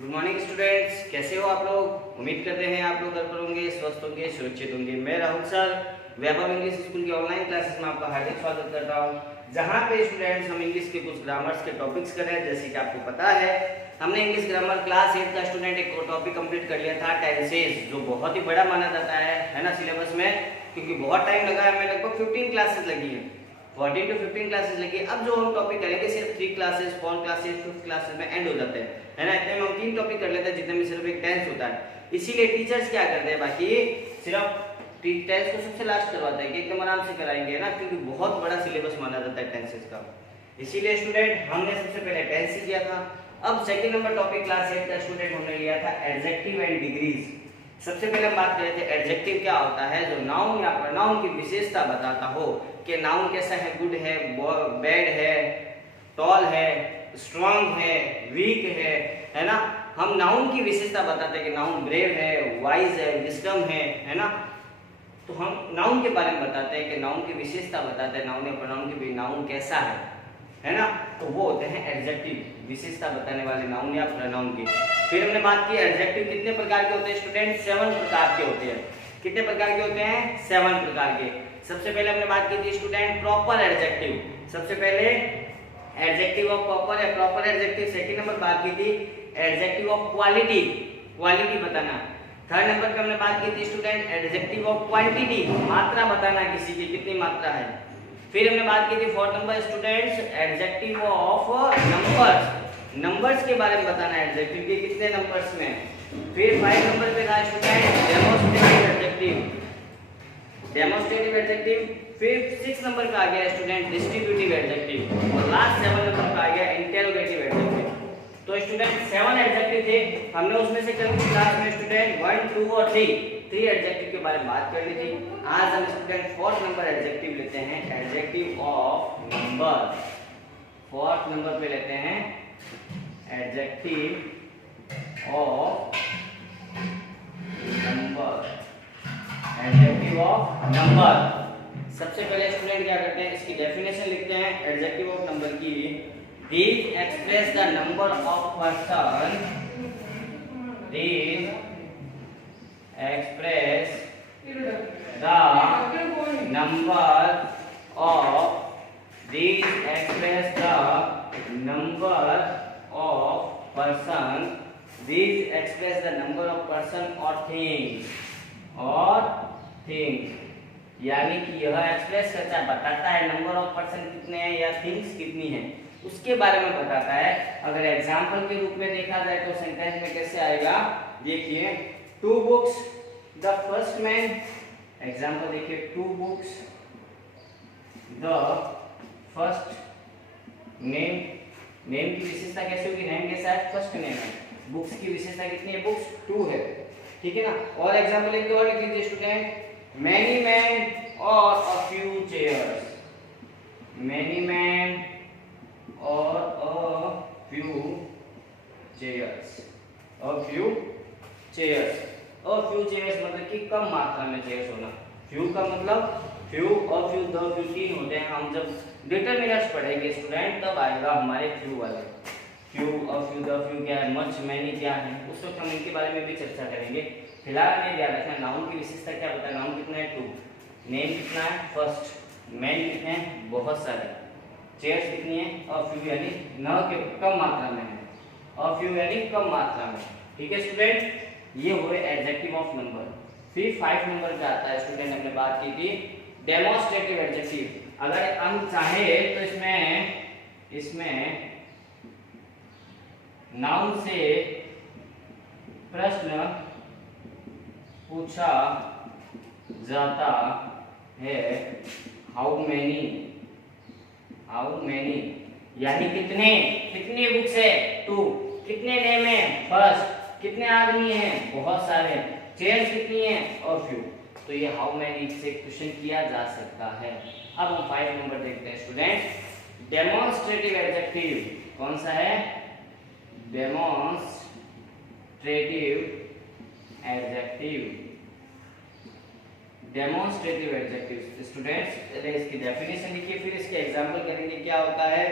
Good morning students, कैसे हो आप लोग। उम्मीद करते हैं आप लोग घर पर होंगे, स्वस्थ होंगे, सुरक्षित होंगे। मैं राहुल सर वैभव इंग्लिश स्कूल की ऑनलाइन क्लासेस में आपका हार्दिक स्वागत करता हूं, जहां पे स्टूडेंट्स हम इंग्लिश के कुछ ग्रामर्स के टॉपिक्स कर रहे हैं। जैसे कि आपको पता है, हमने इंग्लिश ग्रामर क्लास 8 का स्टूडेंट एक टॉपिक कंप्लीट कर लिया था, टेंसेस, जो बहुत ही बड़ा माना जाता है ना सिलेबस में, क्योंकि बहुत टाइम लगा है। हमें लगभग 15 क्लासेस लगी है, 14 to 15 क्लासेस लगी। अब जो हम टॉपिक करेंगे सिर्फ 3 क्लासेस, 4 क्लासेस, 5th क्लासेस में एंड हो जाते हैं, है ना। इतने में हम 3 टॉपिक कर लेते हैं, जितने में सिर्फ एक टेंस होता है। इसीलिए टीचर्स क्या करते हैं, बाकी सिर्फ टेंस को सबसे लास्ट करवाते हैं कि एकदम आराम से कराएंगे, है ना, क्योंकि बहुत बड़ा सिलेबस माना जाता है टेंसेस का। इसीलिए स्टूडेंट हमने सबसे पहले टेंस किया था। अब सेकंड नंबर टॉपिक क्लास 8 का स्टूडेंट हमने लिया था एडजेक्टिव एंड डिग्रीज। सबसे पहले हम बात कर रहे थे एडजेक्टिव क्या होता है, जो नाउन या प्रोनाउन की विशेषता बताता हो कि नाउन कैसा है, गुड है, बैड है, टॉल है, स्ट्रांग है, वीक है ना। हम नाउन की विशेषता बताते हैं कि नाउन ब्रेव है, वाइज है, विजडम है ना। तो हम नाउन के बारे में बताते हैं कि नाउन की विशेषता बताते हैं, नाउन या प्रोनाउन की भी नाउन कैसा है ना। तो वो होते हैं एडजेक्टिव, विशेषता बताने वाले नाउन या प्रोनाउन की। फिर हमने बात की एडजेक्टिव कितने प्रकार के होते हैं स्टूडेंट, 7 प्रकार के होते हैं। कितने प्रकार के होते हैं, 7 प्रकार के। सबसे पहले हमने बात की थी स्टूडेंट प्रॉपर एडजेक्टिव। सबसे पहले एडजेक्टिव ऑफ प्रॉपर या प्रॉपर एडजेक्टिव। सेकंड नंबर बात की थी एडजेक्टिव ऑफ क्वालिटी, क्वालिटी बताना। थर्ड नंबर पे हमने बात की थी स्टूडेंट एडजेक्टिव ऑफ क्वांटिटी, मात्रा बताना किसी की कितनी मात्रा है। फिर हमने बात की थी fourth number students adjective of numbers, numbers के बारे में बताना है एडजेक्टिव के कितने नंबर्स में। फिर 5 नंबर पे था student demonstrative adjective, demonstrative adjective. फिर 6 नंबर पे आ गया स्टूडेंट डिस्ट्रीब्यूटिव एडजेक्टिव, और लास्ट 7 नंबर पे आ गया इंटेरोगेटिव एडजेक्टिव। तो स्टूडेंट 7 एडजेक्टिव थे, हमने उसमें से कल की क्लास में स्टूडेंट 1, 2 और 3 एडजेक्टिव के बारे में बात कर ली थी। आज हम स्टूडेंट 4th नंबर एडजेक्टिव लेते हैं, adjective of number. 4th number पे लेते हैं adjective of number, adjective of number. सबसे पहले स्टूडेंट क्या करते हैं, इसकी डेफिनेशन लिखते हैं एडजेक्टिव ऑफ नंबर की। These express the number of person, these express the number of, these express the number of person, these express the number of person or things, और things, यानी कि यह एक्सप्रेस करता है, बताता है नंबर ऑफ पर्सन कितने हैं या थिंग्स कितनी हैं, उसके बारे में बताता है। अगर एग्जाम्पल के रूप में देखा जाए तो सेंटेंस में कैसे आएगा, देखिए 2 books the first man, example देखिए 2 books the first name. Name की विशेषता कैसे होगी, नेम कैसा है, फर्स्ट नेम है। बुक्स की विशेषता कितनी है, बुक्स 2 है, ठीक है ना। और एग्जाम्पल एक और लिख लीजिए student, many men or a few chairs, many men or a few chairs, a few chairs, a few chairs मतलब कि कम मात्रा में चेयर्स होना। few का मतलब few और few, दो few 3 होते हैं। हम जब डिटरमिनर्स पढ़ेंगे स्टूडेंट तब आएगा हमारे few वाले। few और few, the few क्या है, much, many क्या है, उस वक्त हम इनके बारे में भी चर्चा करेंगे। फिलहाल हमें याद रखना नाउन की विशेषता क्या बताया, नाउन कितना है 2, नेम कितना है फर्स्ट, मैन कितने हैं बहुत सारे, चेयर्स कितनी है और फ्यू यानी न के कम मात्रा में है, और फ्यू यानी कम मात्रा में, ठीक है स्टूडेंट। ये हुए एडजेक्टिव ऑफ नंबर। फिर 5 नंबर पे आता है स्टूडेंट, हमने बात की थी डेमोस्ट्रेटिव एडजेक्टिव। अगर हम चाहे तो इसमें नाउन से प्रश्न पूछा जाता है, हाउ मेनी, हाउ मेनी यानी कितने, कितने बुक्स है 2, कितने नेम है फर्स्ट, कितने आदमी हैं बहुत सारे, चेयर्स कितनी हैं और फ्यू। तो ये हाउ मेनी से क्वेश्चन किया जा सकता है। अब हम 5 नंबर देखते हैं स्टूडेंट, डेमोन्स्ट्रेटिव एडजेक्टिव। कौन सा है, demonstrative adjective, demonstrative adjective students. पहले इसकी डेफिनेशन लिखिए, फिर इसके एग्जांपल करेंगे क्या होता है।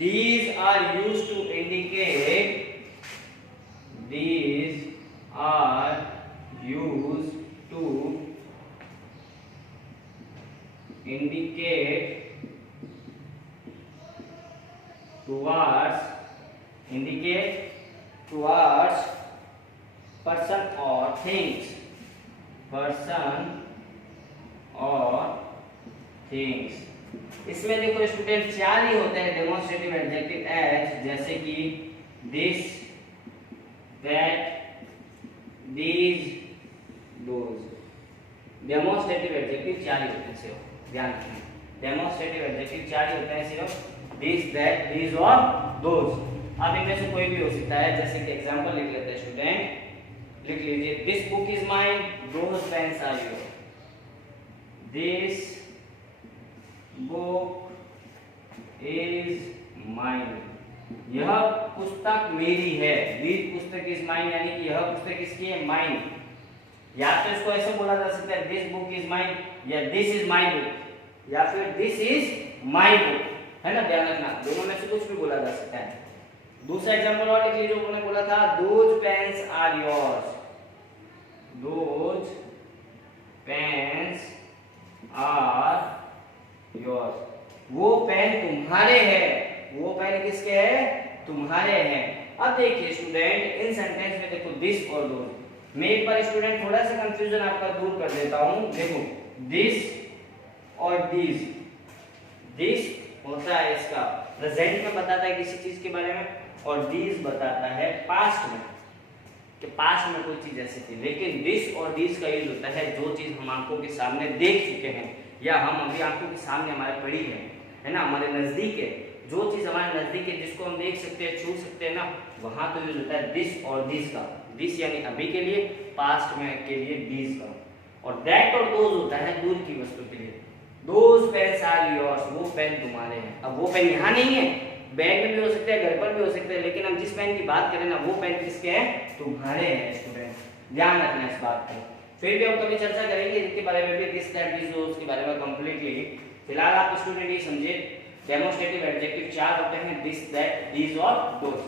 These are used to indicate these are used to indicate towards person or things, इसमें देखो स्टूडेंट चार ही होते हैं डेमोन्स्ट्रेटिव एडजेक्टिव एज, जैसे कि this, that, these, those. Demonstrative adjective चार ही होते हैं सिर्फ, ध्यान रखना। डेमोन्स्ट्रेटिव एडजेक्टिव चार ही होते हैं सिर्फ, दिस, दैट, दीज और दोज। अब इनमें से कोई भी हो सकता है, जैसे कि एग्जांपल लिख लेते हैं स्टूडेंट, लिख लीजिए this book is mine, those pens are your. This book is mine, यह पुस्तक मेरी है। दिस पुस्तक इज माइन यानी कि यह पुस्तक किसकी है, माइन। या तो इसको ऐसे बोला जा सकता है दिस बुक इज माइन, या दिस इज माई बुक, या फिर दिस इज माई बुक, है ना, ध्यान रखना, दोनों में से कुछ भी बोला जा सकता है। दूसरा एग्जांपल और लिख लीजिए, जो उन्होंने बोला था those pens are yours, those pens are yours, वो पेन तुम्हारे हैं। वो पेन किसके हैं, तुम्हारे हैं। अब देखिए स्टूडेंट, इन सेंटेंस में देखो दिस और दोज, मैं एक बार स्टूडेंट थोड़ा सा कंफ्यूजन आपका दूर कर देता हूं। देखो दिस और दिस, दिस होता है इसका प्रेजेंट में बताता है किसी चीज के बारे में, और दिस बताता है पास्ट में, कि पास्ट में कोई चीज ऐसी थी। लेकिन दिस और दिस का यूज होता है जो चीज हम आंखों के सामने देख चुके हैं, या हम अभी आंखों के सामने हमारे पड़ी है ना, हमारे नजदीक है, जो चीज हमारे नजदीक है, जिसको हम देख सकते हैं, छू सकते हैं ना, वहां तो यूज होता है दिस और दिस का। दिस यानी अभी के लिए, पास्ट में के लिए दिस का। और दैट और दोज होता है दूर की वस्तु के लिए। दोज पेन्स आर योर्स, वो पेन तुम्हारे हैं। अब वो पेन यहाँ नहीं है, बैग में भी हो सकते हैं, घर पर भी हो सकते हैं, लेकिन हम जिस पेन की बात करें ना, वो पेन किसके हैं, तुम्हारे हैं स्टूडेंट, ध्यान रखना इस बात को। फिर भी हम कभी चर्चा करेंगे इनके बारे में भी, दिस, दैट, दीज, दोज के बारे में कंप्लीटली। फिलहाल आप स्टूडेंट ये समझे, डेमोन्स्ट्रेटिव एडजेक्टिव चार होते हैं, दिस, दैट, दीज और दोज।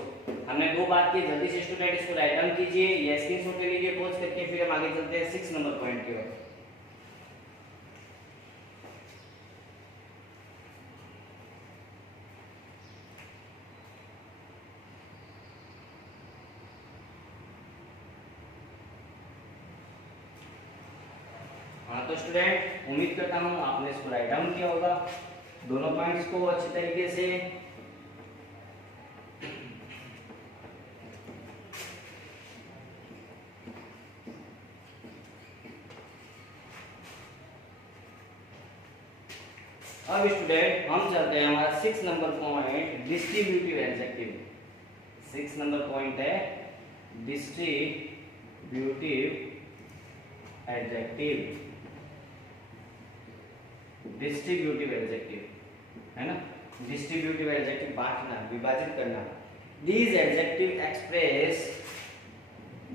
हमने दो बात की, जल्दी से स्टूडेंट इसको राइट डाउन कीजिए या स्क्रीनशॉट ले लीजिए पॉज करके, फिर हम आगे चलते हैं 6 नंबर पॉइंट की ओर। हाँ तो स्टूडेंट, उम्मीद करता हूँ आपने इसको राइट डाउन किया होगा, दोनों पॉइंट्स को अच्छी तरीके से। अब स्टूडेंट हम चलते हैं हमारा 6 number point, distributive adjective. 6 number point है डिस्ट्रीब्यूटिव एडजेक्टिव। डिस्ट्रीब्यूटिव एडजेक्टिव है ना, डिस्ट्रीब्यूटिव एडजेक्टिव बांटना, विभाजित करना। These adjective express,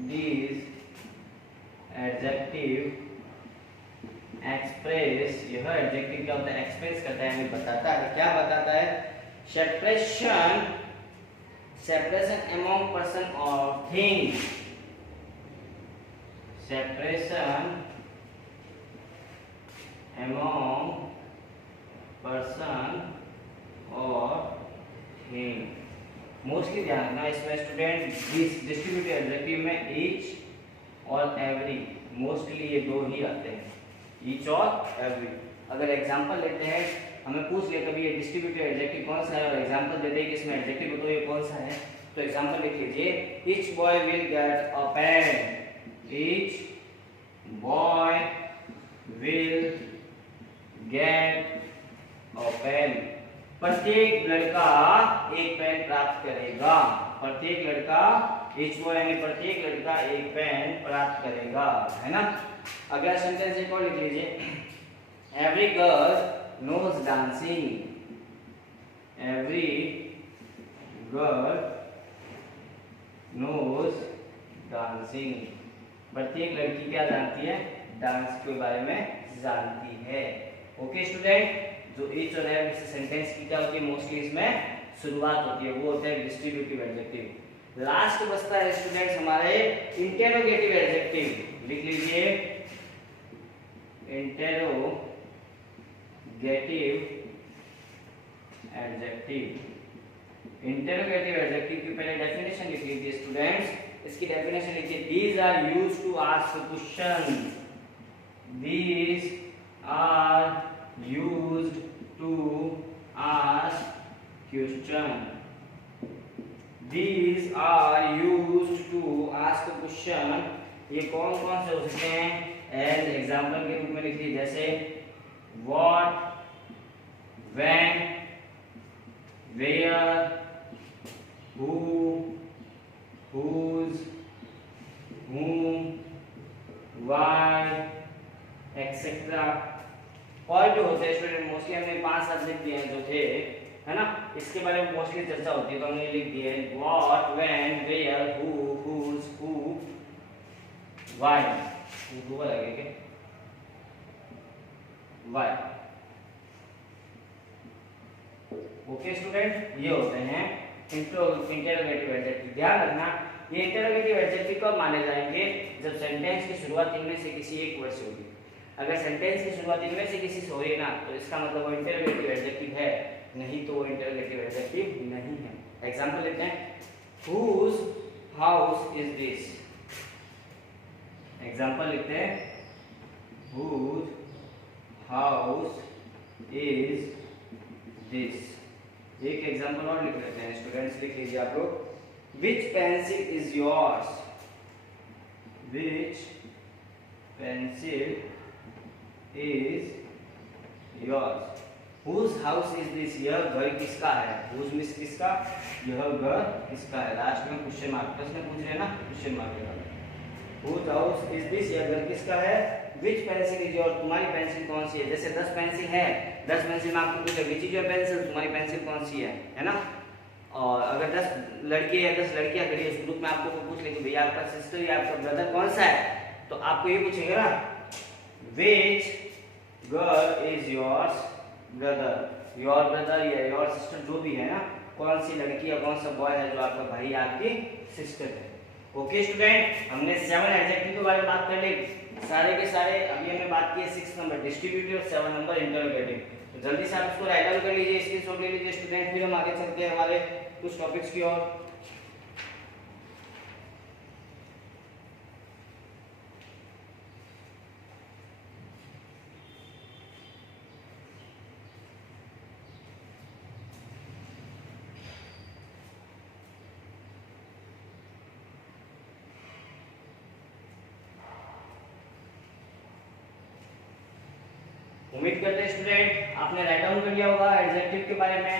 these adjective express, यह एडजेक्टिव क्या होता है, एक्सप्रेस करता है, हमें बताता है, क्या बताता है, separation among person or things, separation among person और थिंग। मोस्टली ध्यान रखना इसमें स्टूडेंट, डिस्ट्रीब्यूटिव एडजेक्टिव में ईच और एवरी, मोस्टली ये दो ही आते हैं, ईच और एवरी। अगर एग्जांपल लेते हैं, हमें पूछ ले कभी ये डिस्ट्रीब्यूटिव एडजेक्टिव कौन सा है, और एग्जांपल देते हैं कि इसमें एडजेक्टिव बताओ ये कौन सा है, तो एग्जांपल लिख लीजिए, each boy will get a pen, each boy will get a pen, प्रत्येक लड़का एक पेन प्राप्त करेगा। प्रत्येक लड़का, ईच बॉय यानी प्रत्येक लड़का एक पेन प्राप्त करेगा, है ना। अगला सेंटेंस एक और लिख लीजिए, every girl knows dancing, every girl knows dancing, प्रत्येक लड़की क्या जानती है, डांस के बारे में जानती है। ओके स्टूडेंट, जो ईच और एवरी से सेंटेंस की क्या होती है, मोस्टली इसमें शुरुआत होती है, वो होता है डिस्ट्रीब्यूटिव एडजेक्टिव। लास्ट बचता है स्टूडेंट्स हमारे इंटेरोगेटिव एडजेक्टिव। लिख लीजिए इंटेरोगेटिव एडजेक्टिव। इंटेरोगेटिव एडजेक्टिव की पहले डेफिनेशन लिख लीजिए स्टूडेंट्स। इसकी डेफिनेशन लिखिए, these are used to ask question. These are used to ask question. These are used to ask question। ये कौन कौन से हो सकते हैं? एज एग्जाम्पल के रूप में लिख लीजिए, जैसे what, when, where, who, whose, whom, why, etc। और भी होते हैं स्टूडेंट, मोस्टली हमने 5 सब्जेक्ट दिए हैं जो थे, है ना, इसके बारे में मोस्टली चर्चा होती है, तो हमने लिख दिया है what, when, where, who, whose, who, why. Who लगे क्या? व्हाई। ओके स्टूडेंट, ये होते हैं इंटेरोगेटिव एडजेक्टिव। ध्यान रखना, ये इंटेरोगेटिव एडजेक्टिव कब माने जाएंगे? जब सेंटेंस की शुरुआत इनमें से किसी एक वर्ड से होगी। अगर सेंटेंस की शुरुआत इनमें से किसी से हो रही है ना, तो इसका मतलब वो इंटेरोगेटिव एडजेक्टिव है, नहीं तो वो इंटेरोगेटिव एडजेक्टिव नहीं है। एग्जांपल लेते हैं, whose house is this। Example लिखते हैं, whose house is this। एक एग्जांपल और लिख लेते हैं स्टूडेंट्स, लिख लीजिए आप लोग, which pencil is yours। which pencil is yours। Whose house is this। यह घर किसका है? Whose मीन्स किसका, यह घर किसका है। लास्ट में क्वेश्चन मार्क, प्रश्न पूछ रहे हैं ना, क्वेश्चन मार्क लगा। Whose house is this, यह घर किसका है। Which pencil is yours, तुम्हारी पेंसिल कौन सी है। जैसे 10 पेंसिल है, 10 पेंसिल में आपको पूछे which is your pencil, तुम्हारी पेंसिल कौन सी है ना। और अगर 10 लड़के या 10 लड़कियां खड़ी है उस ग्रुप में, आपको पूछ ले कि भैया आपका सिस्टर या आपका ब्रदर कौन सा है, तो आपको ये पूछेगा ना, which girl is yours brother, your brother या योर सिस्टर, जो भी है ना, कौन सी लड़की या कौन सा बॉय है जो आपका भाई या आपकी सिस्टर है। ओके स्टूडेंट, हमने 7 एडजेक्टिव के बारे में बात कर ली, सारे के सारे। अभी हमने बात की है 6 नंबर डिस्ट्रीब्यूटिव और 7 नंबर इंटरोगेटिव। तो जल्दी से आप इसको राइट डाउन कर लीजिए, स्क्रीनशॉट ले लीजिए स्टूडेंट, फिर हम आगे चलते हैं हमारे कुछ टॉपिक्स की ओर। उम्मीद करते हैं स्टूडेंट आपने राइट डाउन कर लिया होगा एडजेक्टिव के बारे में।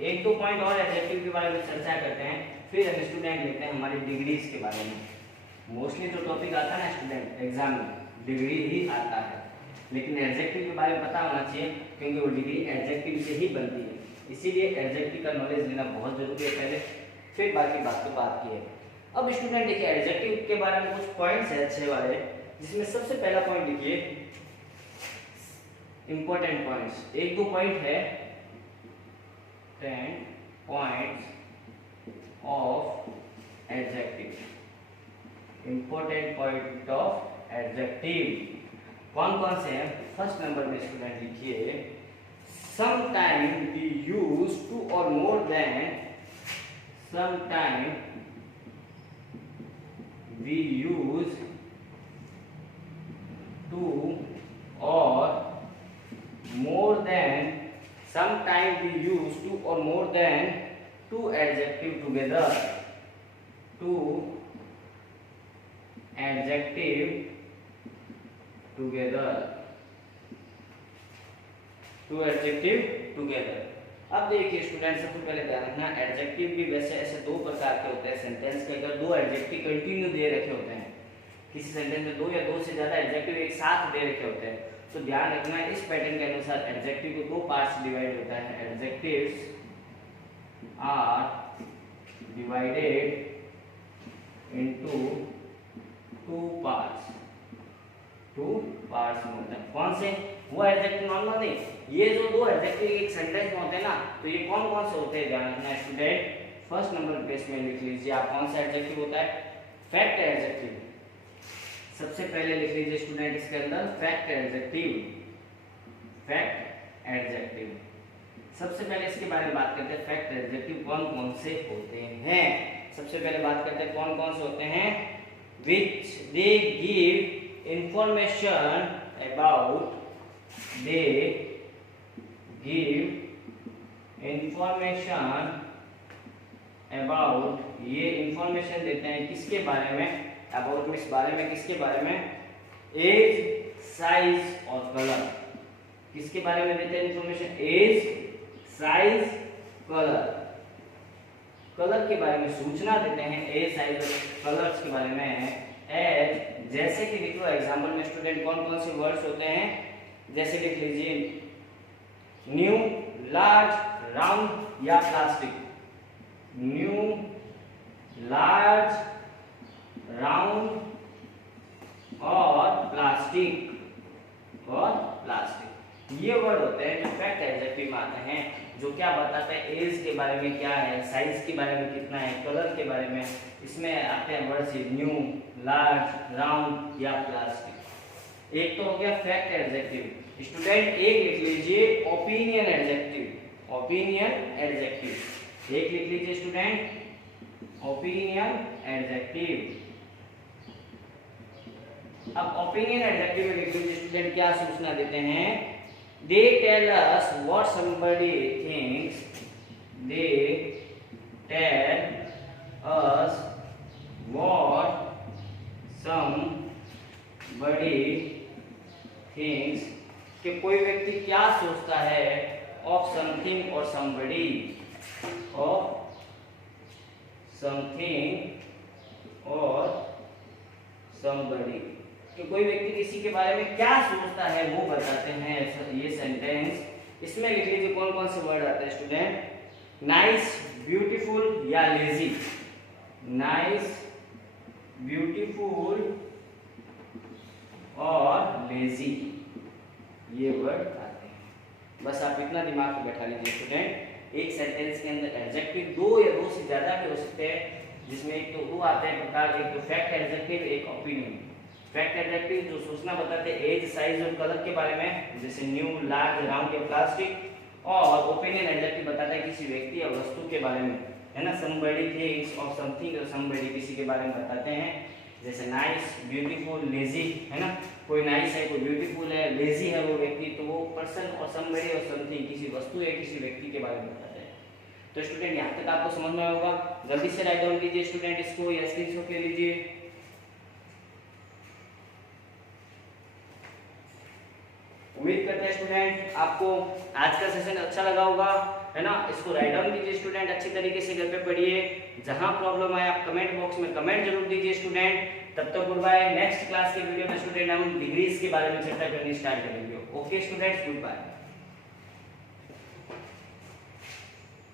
1-2 पॉइंट और एडजेक्टिव के बारे में चर्चा करते हैं, फिर हम स्टूडेंट लेते हैं हमारी डिग्रीज के बारे में। मोस्टली जो टॉपिक आता है ना स्टूडेंट एग्जाम में, डिग्री ही आता है, लेकिन एडजेक्टिव के बारे में पता होना चाहिए, क्योंकि वो डिग्री एडजेक्टिव से ही बनती है। इसीलिए एडजेक्टिव का नॉलेज लेना बहुत जरूरी है पहले, फिर बाकी बात तो बात की है। अब स्टूडेंट देखिए एडजेक्टिव के बारे में कुछ पॉइंट्स है अच्छे वाले, जिसमें सबसे पहला पॉइंट लिखिए, इंपॉर्टेंट पॉइंट्स। 1-2 पॉइंट है, 10 points of adjective. Important point of adjective कौन कौन से हैं? फर्स्ट नंबर में स्टूडेंट लिखिए, sometime we use to or more than, sometime we use to or more than, sometime we use to or more than 2 adjective together, 2 adjective together, 2 adjective together। अब देखिए student, सबसे पहले ध्यान रखना, adjective भी वैसे ऐसे 2 प्रकार के होते हैं। सेंटेंस के अंदर 2 एडजेक्टिव कंटिन्यू दे रखे होते हैं, किसी सेंटेंस में 2 या 2 से ज्यादा एडजेक्टिव एक साथ दे रखे होते हैं। तो ध्यान रखना, इस पैटर्न के अनुसार एडजेक्टिव को 2 पार्ट्स डिवाइड होता है। Adjectives are divided into 2 parts, 2 parts में होता है। कौन से? वो एडजेक्टिव नॉर्मल नहीं, ये जो 2 एडजेक्टिव एक सेंटेंस में होते हैं ना, तो ये कौन कौन से होते हैं ध्यान रखना स्टूडेंट। फर्स्ट नंबर पे इसमें लिख लीजिए आप कौन सा एडजेक्टिव होता है, फैक्ट एडजेक्टिव। सबसे पहले लिख लीजिए स्टूडेंट इसके अंदर फैक्ट एडजेक्टिव, फैक्ट एडजेक्टिव। सबसे पहले इसके बारे में बात करते हैं फैक्ट एडजेक्टिव कौन कौन से होते हैं। सबसे पहले बात करते हैं कौन कौन से होते हैं, which they give information about, they give information about, ये इंफॉर्मेशन देते हैं किसके बारे में, अबाउट में इस बारे में, किसके बारे में, एज, साइज और कलर। किसके बारे में देते हैं information, age, size, colour. Colour के बारे में सूचना देते हैं, एज, साइज और कलर्स के बारे में। एज जैसे कि लिखो एग्जांपल में स्टूडेंट कौन कौन से वर्ड्स होते हैं, जैसे लिख लीजिए न्यू, लार्ज, राउंड या प्लास्टिक। न्यू, लार्ज, राउंड और प्लास्टिक, ये वर्ड होते हैं जो फैक्ट एडजेक्टिव में आते हैं, जो क्या बताते हैं, एज के बारे में क्या है, साइज के बारे में कितना है, कलर के बारे में। इसमें आते हैं वर्ड्स न्यू, लार्ज, राउंड या प्लास्टिक। एक तो हो गया फैक्ट एडजेक्टिव। स्टूडेंट एक लिख लीजिए ओपिनियन एडजेक्टिव, ओपिनियन एडजेक्टिव। एक लिख लीजिए स्टूडेंट ओपिनियन एडजेक्टिव। अब ओपिनियन एडजेक्टिव में लिख लीजिए स्टूडेंट क्या सूचना देते हैं, they tell us what somebody thinks, they tell us what somebody thinks, कि कोई व्यक्ति क्या सोचता है, of something or somebody, of something or somebody, कि कोई व्यक्ति किसी के बारे में क्या सोचता है वो बताते हैं ये सेंटेंस। इसमें लिख लीजिए कौन कौन से वर्ड आते हैं स्टूडेंट, नाइस, ब्यूटीफुल या लेजी। नाइस, ब्यूटीफुल और लेजी, ये वर्ड आते हैं। बस आप इतना दिमाग में बैठा लीजिए स्टूडेंट। एक सेंटेंस के अंदर एडजेक्टिव दो या दो से ज्यादा के हो सकते हैं, जिसमें एक तो वो आते हैं प्रकार, एक तो फैक्ट एडजेक्टिव, एक ओपिनियन। फैक्ट एडजेक्टिव जो सूचना बताते हैं एज, साइज और कलर के बारे में, जैसे न्यू, लार्ज, राउंड या प्लास्टिक। और ओपिनियन एडजेक्टिव बताता है किसी व्यक्ति या वस्तु के बारे में, है ना, समबडी थिंग्स और समथिंग और समबडी किसी के बारे में बताते हैं, जैसे नाइस, ब्यूटीफुल, लेजी, है ना, कोई नाइस है, कोई ब्यूटीफुल है, लेजी है वो व्यक्ति, तो वो पर्सन और समबडी और समथिंग किसी वस्तु या किसी व्यक्ति के बारे में बताते हैं। तो स्टूडेंट यहाँ तक आपको समझ में होगा। जल्दी से राइट डाउन कीजिए स्टूडेंट इसको या स्क्रीनशॉट ले लीजिए। उम्मीद करते हैं स्टूडेंट आपको आज का सेशन अच्छा लगा होगा, है ना। इसको राइट डाउन कीजिए स्टूडेंट, अच्छी तरीके से घर पे पढ़िए। जहां प्रॉब्लम आए आप कमेंट बॉक्स में कमेंट जरूर दीजिए स्टूडेंट। तब तक गुड बाय। नेक्स्ट क्लास के वीडियो में स्टूडेंट हम डिग्रीज के बारे में चर्चा करनी स्टार्ट करेंगे। Okay students, good bye.